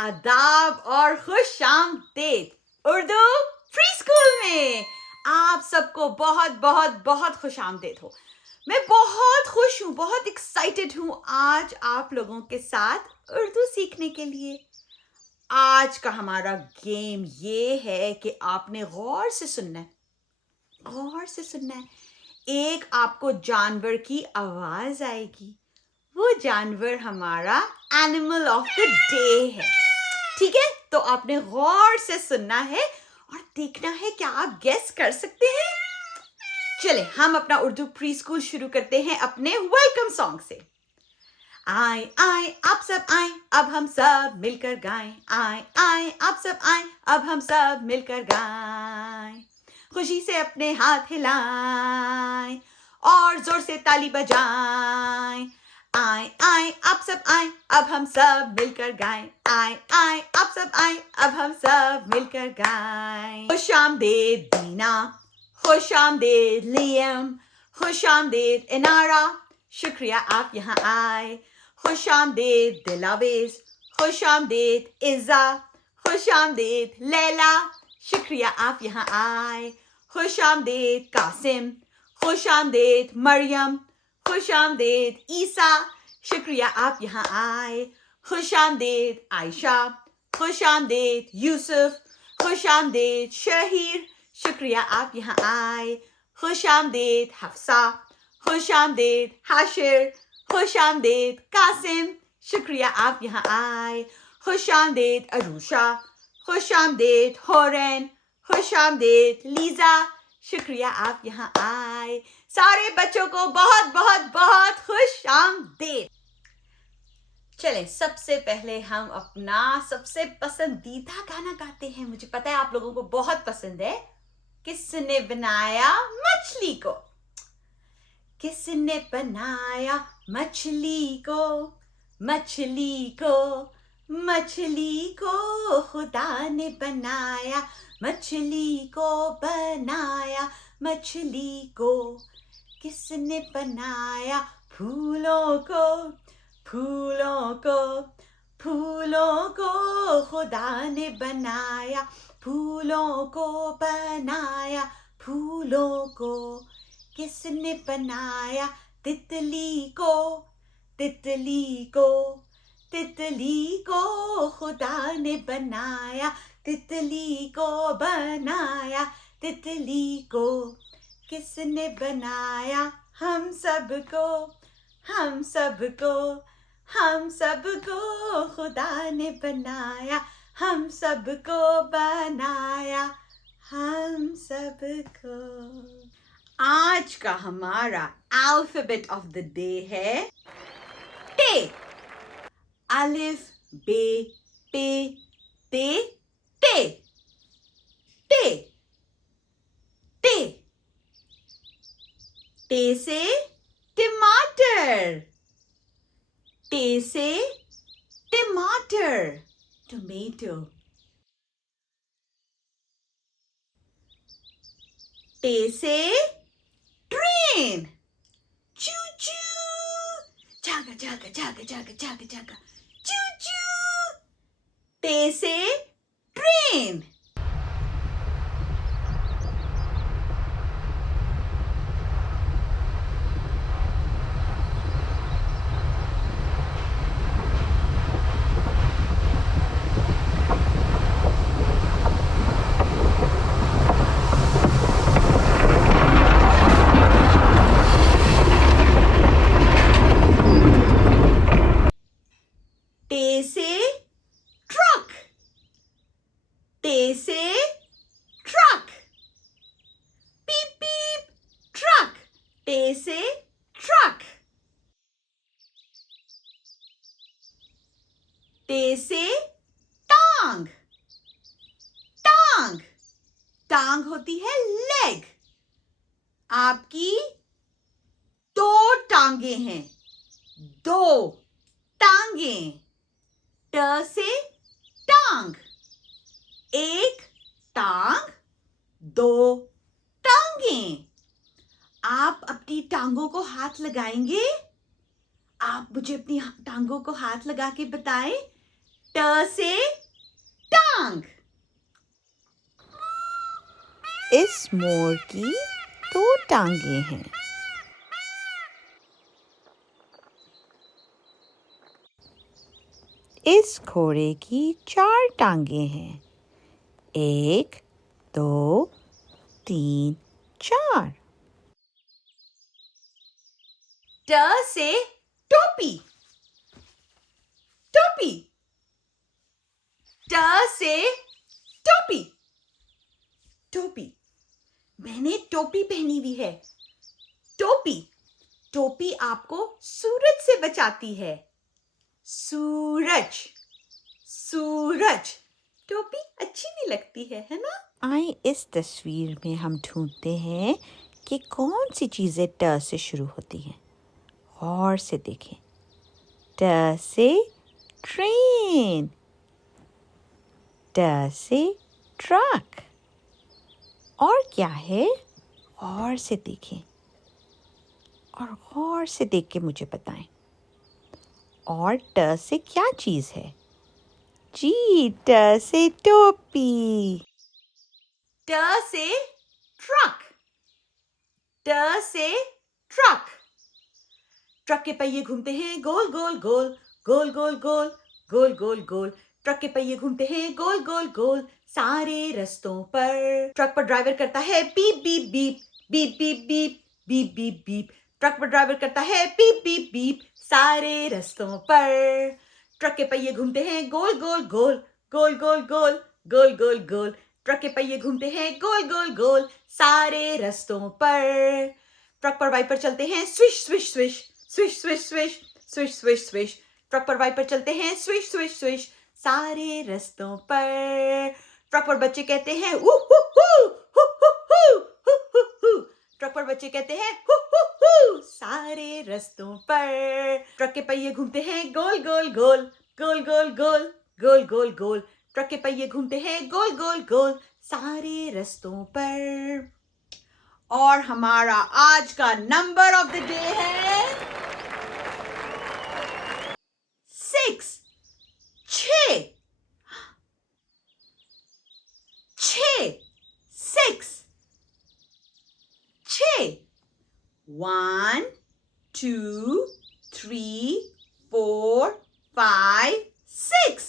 आदाब और खुश आमदीद उर्दू फ्री स्कूल में आप सबको बहुत बहुत बहुत खुश आमदीद हो। मैं बहुत खुश हूँ, बहुत एक्साइटेड हूँ आज आप लोगों के साथ उर्दू सीखने के लिए। आज का हमारा गेम ये है कि आपने गौर से सुनना है, गौर से सुनना है। एक आपको जानवर की आवाज आएगी, वो जानवर हमारा एनिमल ऑफ द डे है। ठीक है, तो आपने गौर से सुनना है और देखना है क्या आप गेस कर सकते हैं। चले हम अपना उर्दू प्री स्कूल शुरू करते हैं अपने वेलकम सॉन्ग से। आए आए आप सब आए, अब हम सब मिलकर गाएं। आए आए आप सब आए, अब हम सब मिलकर गाएं। खुशी से अपने हाथ हिलाएं और जोर से ताली बजाएं। आए आए आप सब आए, अब हम सब मिलकर गाएं। आए आए आप सब आए, अब हम सब मिलकर गाएं। खुश आमदीद दीना, खुश आमदीद लियम, खुश आमदीद इनारा, शुक्रिया आप यहाँ आए। खुश आमदीद दिलावेज, खुश आमदीद इज़्ज़ा, खुश आमदीद लैला, शुक्रिया आप यहाँ आए। खुश आमदीद कासिम, खुश आमदीद मरियम, खुश आमदीद ईसा, शुक्रिया आप यहाँ आए। खुश आमदीद आयशा, खुश आमदीद यूसुफ, खुश आमदीद शहीर, शुक्रिया आप यहाँ आए। खुश आमदीद हफ्सा, खुश आमदीद हाशिर, खुश आमदीद कासिम, शुक्रिया आप यहाँ आए। खुश आमदीद अरूशा, खुश आमदीद होरेन, खुश आमदीद लीजा, शुक्रिया आप यहाँ आए। सारे बच्चों को बहुत बहुत बहुत खुश आमदीद। चले सबसे पहले हम अपना सबसे पसंदीदा गाना गाते हैं। मुझे पता है आप लोगों को बहुत पसंद है। किसने बनाया मछली को? किसने बनाया मछली को? मछली को, मछली को खुदा ने बनाया। मछली को बनाया, मछली को। किसने बनाया फूलों को? फूलों को, फूलों को खुदा ने बनाया। फूलों को बनाया, फूलों को। किसने बनाया तितली को? तितली को, तितली को खुदा ने बनाया। तितली को बनाया, तितली को। किसने बनाया हम सबको? हम सबको, हम सबको खुदा ने बनाया। हम सबको बनाया, हम सबको। आज का हमारा अल्फाबेट ऑफ द डे है टे। अलिफ बे पे ते टे। टे टे। टे से टमाटर। टे से टमाटर, टोमेटो। टे से ट्रेन। चू चू, जागा जागा जागा जागा जागा जागा, चू चू। टे से ट्रेन। टे से ट्रक। टे से ट्रक। पीप पीप, ट्रक। टे से ट्रक। टे से टांग। टांग, टांग होती है लेग। आपकी दो टांगे हैं, दो टांगे। ट से टांग। एक टांग, दो टांगे। आप अपनी टांगों को हाथ लगाएंगे? आप मुझे अपनी टांगों को हाथ लगा के बताएं। ट से टांग। इस मोर की 2 टांगे हैं। इस घोड़े की 4 टांगे हैं। 1, 2, 3, 4। ट से टोपी। टोपी। ट से टोपी। टोपी। मैंने टोपी पहनी हुई है। टोपी। टोपी आपको सूरज से बचाती है। सूरज। सूरज। टोपी अच्छी भी लगती है ना? आइए इस तस्वीर में हम ढूंढते हैं कि कौन सी चीज़ें ट से शुरू होती हैं। गौर से देखें। ट से ट्रेन। ट से ट्रक। और क्या है? गौर से देखें और गौर से देख के मुझे बताएं। और ट से क्या चीज़ है? जी, ट से टोपी। ट से ट्रक। ट से ट्रक। ट्रक के पहिए घूमते हैं गोल गोल गोल, गोल गोल गोल, गोल गोल गोल। ट्रक के पहिए घूमते हैं गोल गोल गोल सारे रास्तों पर। ट्रक पर ड्राइवर करता है beep beep beep, beep beep beep, beep beep beep. Truck पर ड्राइवर करता है बीप बीप बीप सारे रास्तों पर। ट्रक के पहिए घूमते हैं गोल गोल गोल, गोल गोल गोल, गोल गोल गोल। ट्रक के पहिए घूमते हैं गोल गोल गोल सारे रास्तों पर। ट्रक पर वाइपर चलते हैं swish swish swish, swish swish swish, swish swish swish. Truck पर वाइपर चलते हैं स्विश स्विश स्विश सारे रास्तों पर। ट्रक पर बच्चे कहते हैं who who who, who who who, who who who. Truck पर बच्चे कहते हैं हु हु हु सारे रास्तों पर। ट्रक के पहिए घूमते हैं गोल गोल गोल, गोल गोल गोल, गोल गोल गोल। ट्रक के पहिए घूमते हैं गोल गोल गोल सारे रास्तों पर। और हमारा आज का नंबर ऑफ द डे है 6। 6। 6। 6। 6। 1, 2, 3, 4, 5, 6।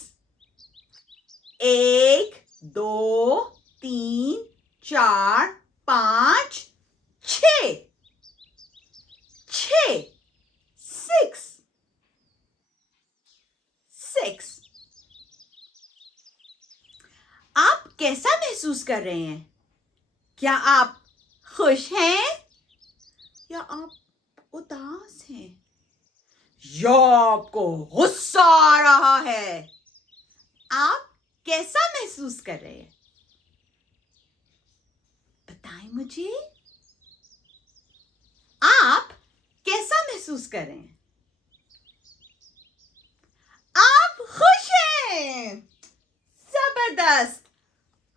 1, 2, 3, 4, 5, 6। 6। 6। 6। आप कैसा महसूस कर रहे हैं? क्या आप खुश हैं या आप उदास हैं या आपको गुस्सा आ रहा है? आप कैसा महसूस कर रहे हैं? बताएं मुझे। आप कैसा महसूस कर रहे हैं? आप खुश हैं। जबरदस्त।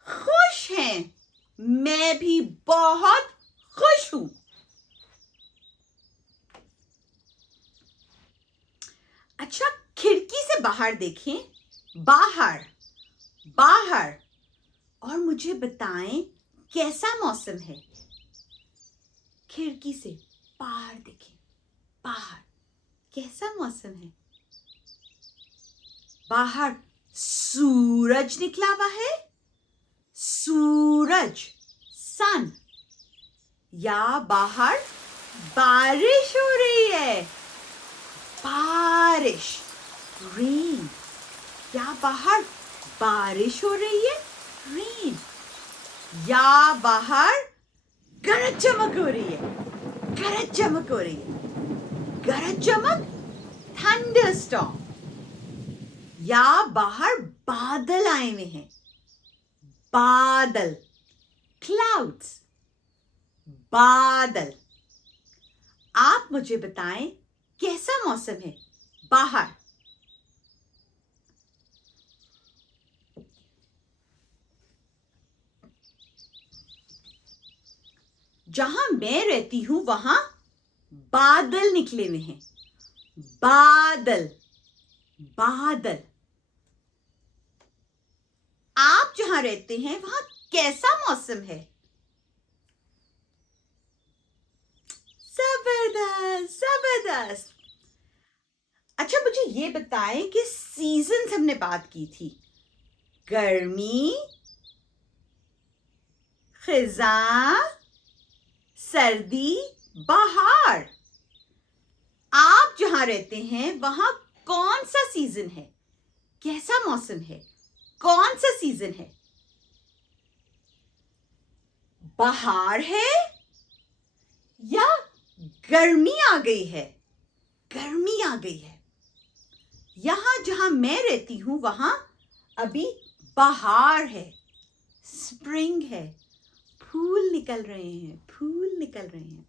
खुश हैं। मैं भी बहुत खुश हूं। अच्छा, खिड़की से बाहर देखें। बाहर। बाहर। और मुझे बताएं कैसा मौसम है? खिड़की से बाहर देखें। बाहर कैसा मौसम है? बाहर सूरज निकला हुआ है। सूरज, सन। या बाहर बारिश हो रही है। बारिश, रेन। या बाहर बारिश हो रही है, रेन। या बाहर गरज चमक हो रही है, गरज चमक हो रही है। गरज चमक, थंडरस्टॉर्म। या बाहर बादल आए हुए हैं। बादल, क्लाउड्स। बादल। आप मुझे बताएं कैसा मौसम है बाहर? जहां मैं रहती हूं वहां बादल निकले हुए हैं। बादल। बादल। जहां रहते हैं वहां कैसा मौसम है? जबरदस्त, जबरदस्त। अच्छा, मुझे ये बताएं कि सीजन्स हमने बात की थी। गर्मी, खिज़ां, सर्दी, बहार। आप जहां रहते हैं वहां कौन सा सीजन है? कैसा मौसम है? कौन सा सीजन है? बहार है या गर्मी आ गई है? गर्मी आ गई है। यहां जहां मैं रहती हूं वहां अभी बहार है, स्प्रिंग है, फूल निकल रहे हैं, फूल निकल रहे हैं।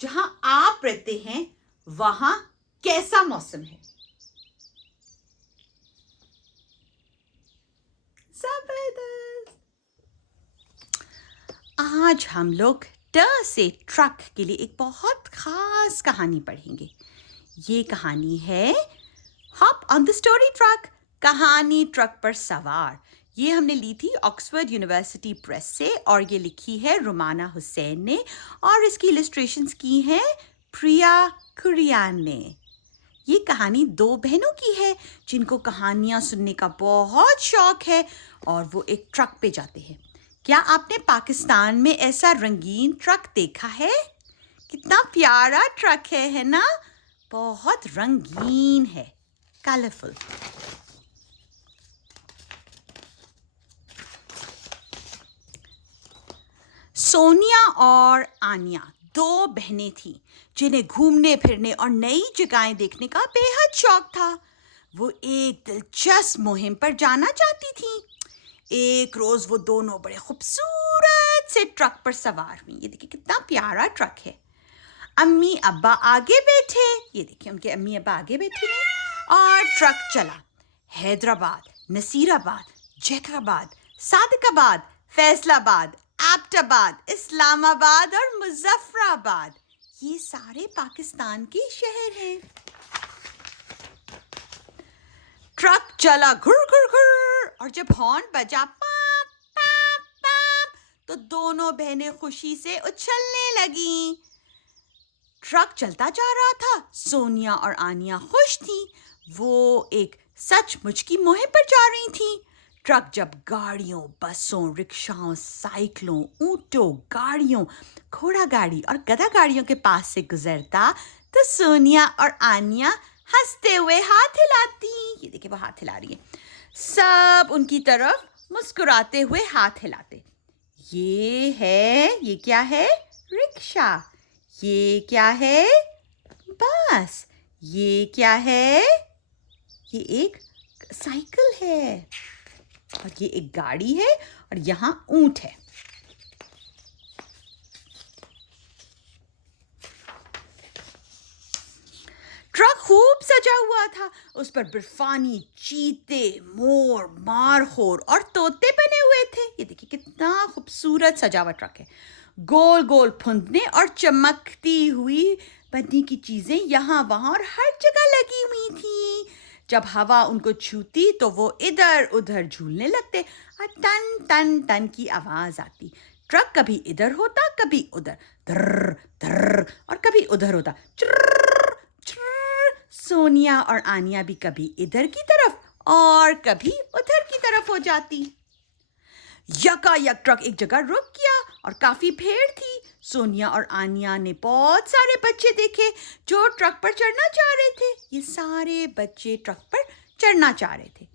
जहां आप रहते हैं वहां कैसा मौसम है? जबरदस्त। आज हम लोग ट से ट्रक के लिए एक बहुत खास कहानी पढ़ेंगे। ये कहानी है hop on the story truck, कहानी ट्रक पर सवार। ये हमने ली थी ऑक्सफोर्ड यूनिवर्सिटी प्रेस से और ये लिखी है रुमाना हुसैन ने और इसकी इलस्ट्रेशंस की हैं प्रिया कुरियान ने। ये कहानी दो बहनों की है जिनको कहानियां सुनने का बहुत शौक है और वो एक ट्रक पे जाते हैं। क्या आपने पाकिस्तान में ऐसा रंगीन ट्रक देखा है? कितना प्यारा ट्रक है ना? बहुत रंगीन है, कलरफुल। सोनिया और आनिया दो बहनें थीं जिन्हें घूमने फिरने और नई जगहें देखने का बेहद शौक था। वो एक दिलचस्प मुहिम पर जाना चाहती थीं। एक रोज वो दोनों बड़े खूबसूरत से ट्रक पर सवार हुई। ये देखिए कितना प्यारा ट्रक है। अम्मी अब्बा आगे बैठे, ये देखिए उनके अम्मी अब्बा आगे बैठे हैं और ट्रक चला। हैदराबाद, नसीराबाद, जैकबाद, सादिकाबाद, फैसलाबाद, एबटाबाद, इस्लामाबाद और मुजफ्फराबाद, ये सारे पाकिस्तान के शहर हैं। ट्रक चला घुर घुर घुर और जब हॉर्न बजा पाप पाप पाप तो दोनों बहनें खुशी से उछलने लगीं। ट्रक चलता जा रहा था। सोनिया और आनिया खुश थीं। वो एक सचमुच की मुहिम पर जा रही थीं। ट्रक जब गाड़ियों, बसों, रिक्शाओं, साइकिलों, ऊंटों, गाड़ियों, घोड़ा गाड़ी और गधा गाड़ियों के पास से गुजरता तो सोनिया और आनिया हंसते हुए हाथ हिलाती। ये देखिए वो हाथ हिला रही है। सब उनकी तरफ मुस्कुराते हुए हाथ हिलाते। ये क्या है? रिक्शा। ये क्या है? बस। ये क्या है? ये एक साइकिल है और ये एक गाड़ी है और यहाँ ऊंट है। ट्रक खूब सजा हुआ था। उस पर बिरफानी चीते, मोर, मारखोर और तोते बने हुए थे। ये देखिए कितना खूबसूरत सजा हुआ ट्रक है। गोल गोल फुंदने और चमकती हुई बनी की चीजें यहाँ वहां और हर जगह लगी हुई थी। जब हवा उनको छूती तो वो इधर उधर झूलने लगते और टन टन टन की आवाज आती। ट्रक कभी इधर होता, कभी उधर, धर्र धर्र, और कभी उधर होता, चर्र चर्र। सोनिया और आनिया भी कभी इधर की तरफ और कभी उधर की तरफ हो जाती। यकायक ट्रक एक जगह रुक गया और काफी भीड़ थी। सोनिया और आनिया ने बहुत सारे बच्चे देखे जो ट्रक पर चढ़ना चाह रहे थे। ये सारे बच्चे ट्रक पर चढ़ना चाह रहे थे।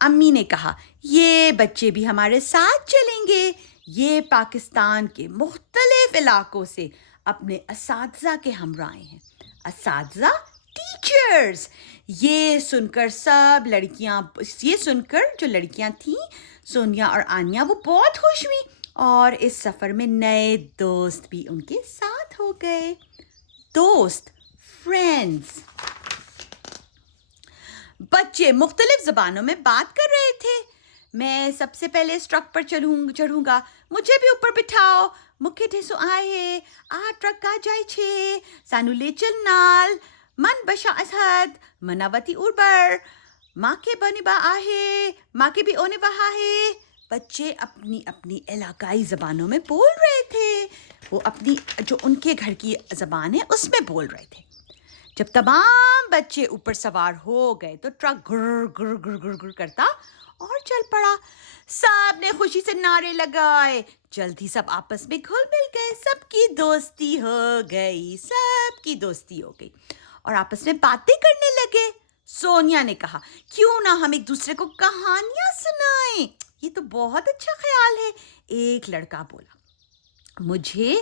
अम्मी ने कहा, ये बच्चे भी हमारे साथ चलेंगे। ये पाकिस्तान के मुख्तलिफ इलाकों से अपने असातिज़ा के हमरा आए हैं। असातिज़ा, टीचर्स। ये सुनकर जो लड़कियां थीं, सोनिया और आनिया, वो बहुत खुश हुई और इस सफ़र में नए दोस्त भी उनके साथ हो गए। दोस्त, फ्रेंड्स। बच्चे मुख्तलिफ ज़बानों में बात कर रहे थे। मैं सबसे पहले इस ट्रक पर चढ़ूंगा, मुझे भी ऊपर बिठाओ, मुख्य ढेसो आए, आ ट्रक का जाए छे, सानू ले चल नाल, मन बशा असहद, मनावती उबर, माँ के बनिबा आहे, माँ के भी ओने बहा है। बच्चे अपनी अपनी इलाकाई ज़बानों में बोल रहे थे। वो अपनी जो उनके घर की ज़बान है उसमें बोल रहे थे। जब तमाम बच्चे ऊपर सवार हो गए तो ट्रक गुर गुर गुर गुर गुर करता और चल पड़ा। सब ने खुशी से नारे लगाए। जल्दी सब आपस में घुल मिल गए। सबकी दोस्ती हो गई, सबकी दोस्ती हो गई और आपस में बातें करने लगे। सोनिया ने कहा, क्यों ना हम एक दूसरे को कहानियां सुनाएं? ये तो बहुत अच्छा ख्याल है। एक लड़का बोला, मुझे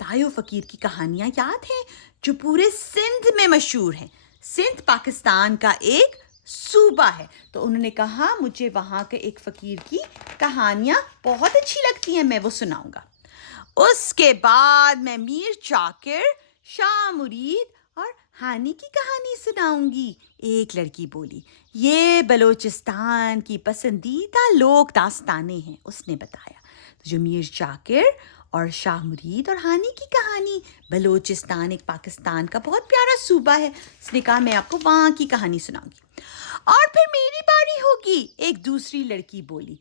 तायो फकीर की कहानियां याद हैं जो पूरे सिंध में मशहूर हैं। सिंध पाकिस्तान का एक सूबा है। तो उन्होंने कहा, मुझे वहाँ के एक फकीर की कहानियां बहुत अच्छी लगती हैं, मैं वो सुनाऊंगा। उसके बाद मैं मीर जाकिर, शाह मुरीद और हानी की कहानी सुनाऊंगी। एक लड़की बोली, ये बलोचिस्तान की पसंदीदा लोक दास्तानें हैं, उसने बताया। तो जो मीर जाकिर और शाह मुरीद और हानी की कहानी, बलोचिस्तान एक पाकिस्तान का बहुत प्यारा सूबा है। उसने कहा, मैं आपको वहाँ की कहानी सुनाऊंगी। और फिर मेरी बारी होगी, एक दूसरी लड़की बोली।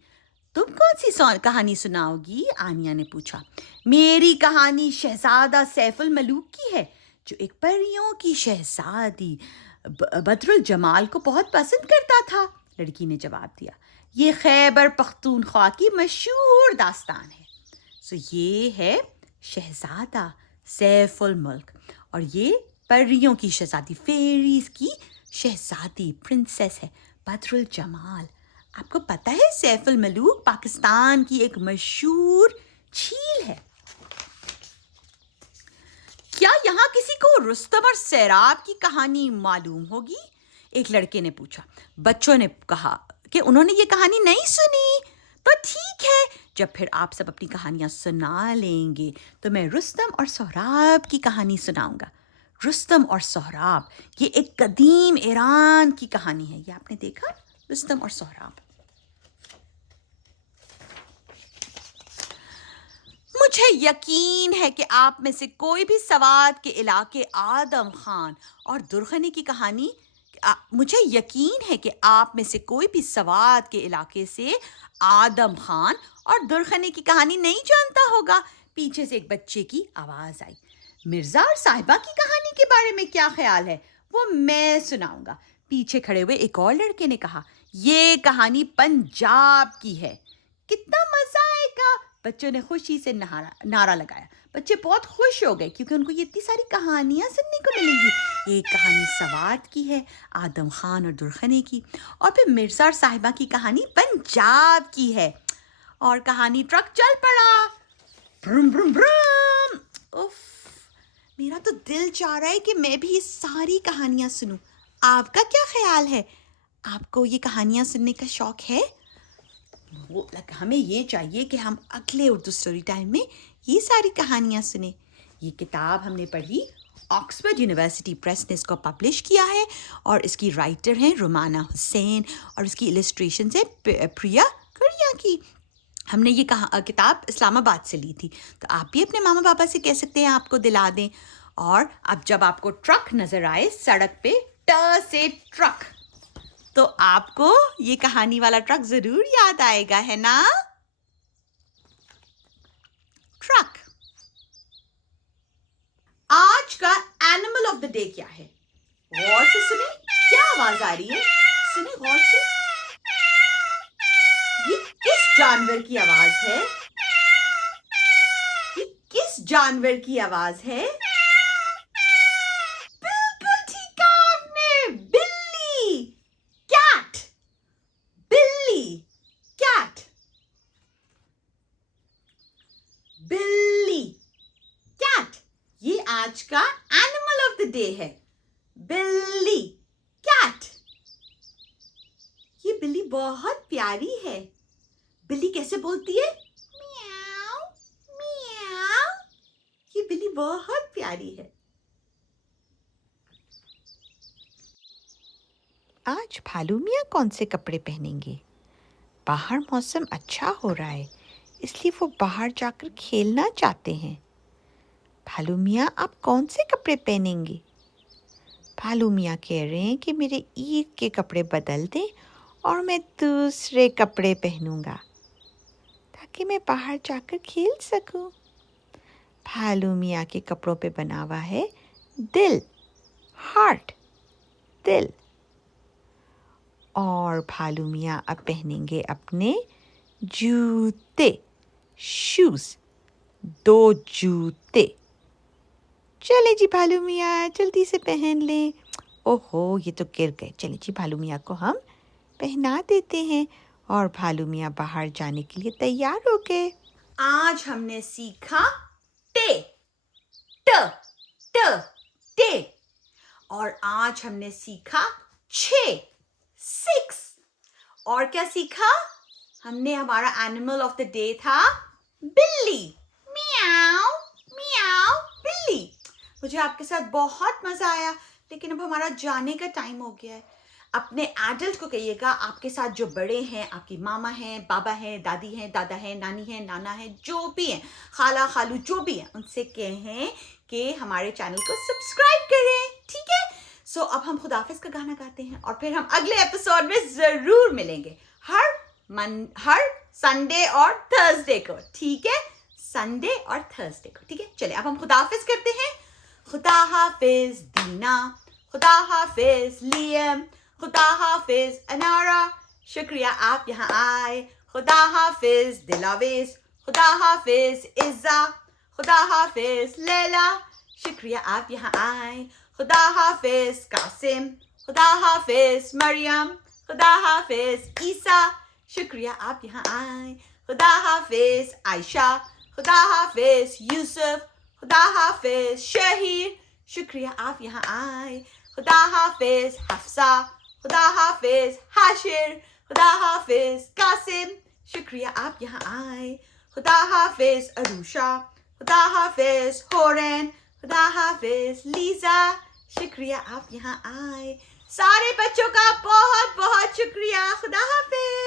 तुम कौन सी कहानी सुनाओगी? आनिया ने पूछा। मेरी कहानी शहजादा सैफुल मलूक की है, जो एक परियों की शहजादी बदरुल जमाल को बहुत पसंद करता था, लड़की ने जवाब दिया। ये खैबर पख्तूनख्वा की मशहूर दास्तान है। सो ये है शहजादा सैफुल मुल्क और ये परियों की शहजादी, फेरीज की शहजादी, प्रिंसेस है बदरुल जमाल। आपको पता है सैफुल मलूक पाकिस्तान की एक मशहूर झील है। क्या यहाँ किसी को रुस्तम और सैराब की कहानी मालूम होगी? एक लड़के ने पूछा। बच्चों ने कहा कि उन्होंने ये कहानी नहीं सुनी। तो ठीक है, जब फिर आप सब अपनी कहानियां सुना लेंगे तो मैं रुस्तम और सोहराब की कहानी सुनाऊंगा। रुस्तम और सोहराब ये एक कदीम ईरान की कहानी है। ये आपने देखा, रुस्तम और सोहराब। मुझे यकीन है कि आप में से कोई भी सवात के इलाके आदम खान और दुरखने की कहानी मुझे यकीन है कि आप में से कोई भी सवात के इलाके से आदम खान और दुरखने की कहानी नहीं जानता होगा। पीछे से एक बच्चे की आवाज आई। मिर्जा और साहिबा की कहानी के बारे में क्या ख्याल है? वो मैं सुनाऊंगा। पीछे खड़े हुए एक और लड़के ने कहा, ये कहानी पंजाब की है। कितना मजा आएगा! बच्चों ने खुशी से नारा लगाया। बच्चे बहुत खुश हो गए क्योंकि उनको ये इतनी सारी कहानियां सुनने को मिलेंगी। एक कहानी सवात की है, आदम खान और दुरखने की, और फिर मिर्जा और साहिबा की कहानी पंजाब की है। और कहानी ट्रक चल पड़ा। ब्रुम ब्रुम ब्रुम। उफ, मेरा तो दिल चाह रहा है कि मैं भी ये सारी कहानियां सुनूं। आपका क्या ख्याल है? आपको ये कहानियां सुनने का शौक है? हमें ये चाहिए कि हम अगले उर्दू स्टोरी टाइम में ये सारी कहानियाँ सुने। ये किताब हमने पढ़ी, ऑक्सफोर्ड यूनिवर्सिटी प्रेस ने इसको पब्लिश किया है और इसकी राइटर हैं रुमाना हुसैन और इसकी इलस्ट्रेशंस है प्रिया करिया की। हमने ये किताब इस्लामाबाद से ली थी। तो आप भी अपने मामा पापा से कह सकते हैं आपको दिला दें। और अब जब आपको ट्रक नज़र आए सड़क पे, ट से ट्रक, तो आपको ये कहानी वाला ट्रक जरूर याद आएगा, है ना? ट्रक। आज का एनिमल ऑफ द डे क्या है? गौर से सुने, क्या आवाज आ रही है? सुने गौर से। ये किस जानवर की आवाज है? ये किस जानवर की आवाज है? बिल्कुल ठीक कहा आपने, बिल्ली। कैट, बिल्ली, कैट, बिल्ली, कैट। ये आज का एनिमल ऑफ द डे है, बिल्ली, कैट। ये बिल्ली बहुत प्यारी है। बिल्ली कैसे बोलती है? म्याऊ, म्याऊ। ये बिल्ली बहुत प्यारी है। आज भालू मियाँ कौन से कपड़े पहनेंगे? बाहर मौसम अच्छा हो रहा है, इसलिए वो बाहर जाकर खेलना चाहते हैं। भालू मियाँ आप कौन से कपड़े पहनेंगे? भालू मियाँ कह रहे हैं कि मेरे ईद के कपड़े बदल दें और मैं दूसरे कपड़े पहनूंगा ताकि मैं बाहर जाकर खेल सकूं। भालू मियाँ के कपड़ों पे बना हुआ है दिल, हार्ट, दिल। और भालू मियाँ अब पहनेंगे अपने जूते, शूज, 2 जूते। चले जी भालू मियाँ, जल्दी से पहन लें। ओहो, ये तो गिर गए। चले जी भालू मियाँ को हम पहना देते हैं और भालू मियाँ बाहर जाने के लिए तैयार हो गए। आज हमने सीखा टे, ट, ट, टे। और आज हमने सीखा 6, 6। और क्या सीखा? हमने हमारा एनिमल ऑफ द डे था बिल्ली। मियाओ, मियाओ, बिल्ली। मुझे आपके साथ बहुत मजा आया, लेकिन अब हमारा जाने का टाइम हो गया है। अपने एडल्ट को कहिएगा, आपके साथ जो बड़े हैं, आपकी मामा हैं, बाबा हैं, दादी हैं, दादा हैं, नानी हैं, नाना हैं, जो भी हैं, खाला खालू जो भी हैं, उनसे कहें कि हमारे चैनल को सब्सक्राइब करें, ठीक है? सो अब हम खुदाफिज का गाना गाते हैं और फिर हम अगले एपिसोड में जरूर मिलेंगे, हर संडे और थर्सडे को, ठीक है? संडे और थर्सडे को, ठीक है? चलिए अब हम खुदाफिज करते हैं। खुदा हाफिज दीना, खुदा हाफिज लियम, खुदा हाफिज अनारा, शुक्रिया आप यहाँ आए। खुदा हाफिज दिलावेज, खुदा हाफिज इज़्ज़ा, खुदा हाफिज लैला, शुक्रिया आप यहाँ आए। खुदा हाफिज कासिम, खुदा हाफिज मरियम, खुदा हाफिज ईसा, शुक्रिया आप यहाँ आए। खुदा हाफिज आयशा, खुदा हाफिज यूसुफ, खुदा हाफिज शहीर, शुक्रिया आप यहाँ आए। खुदा हाफिज हफ्सा, खुदा हाफिज हाशिर, खुदा हाफिज कासिम, शुक्रिया आप यहाँ आए। खुदा हाफिज अरूशा, खुदा हाफिज होरेन, खुदा हाफिज लीजा, शुक्रिया आप यहाँ आए। सारे बच्चों का बहुत बहुत शुक्रिया। खुदा हाफिज।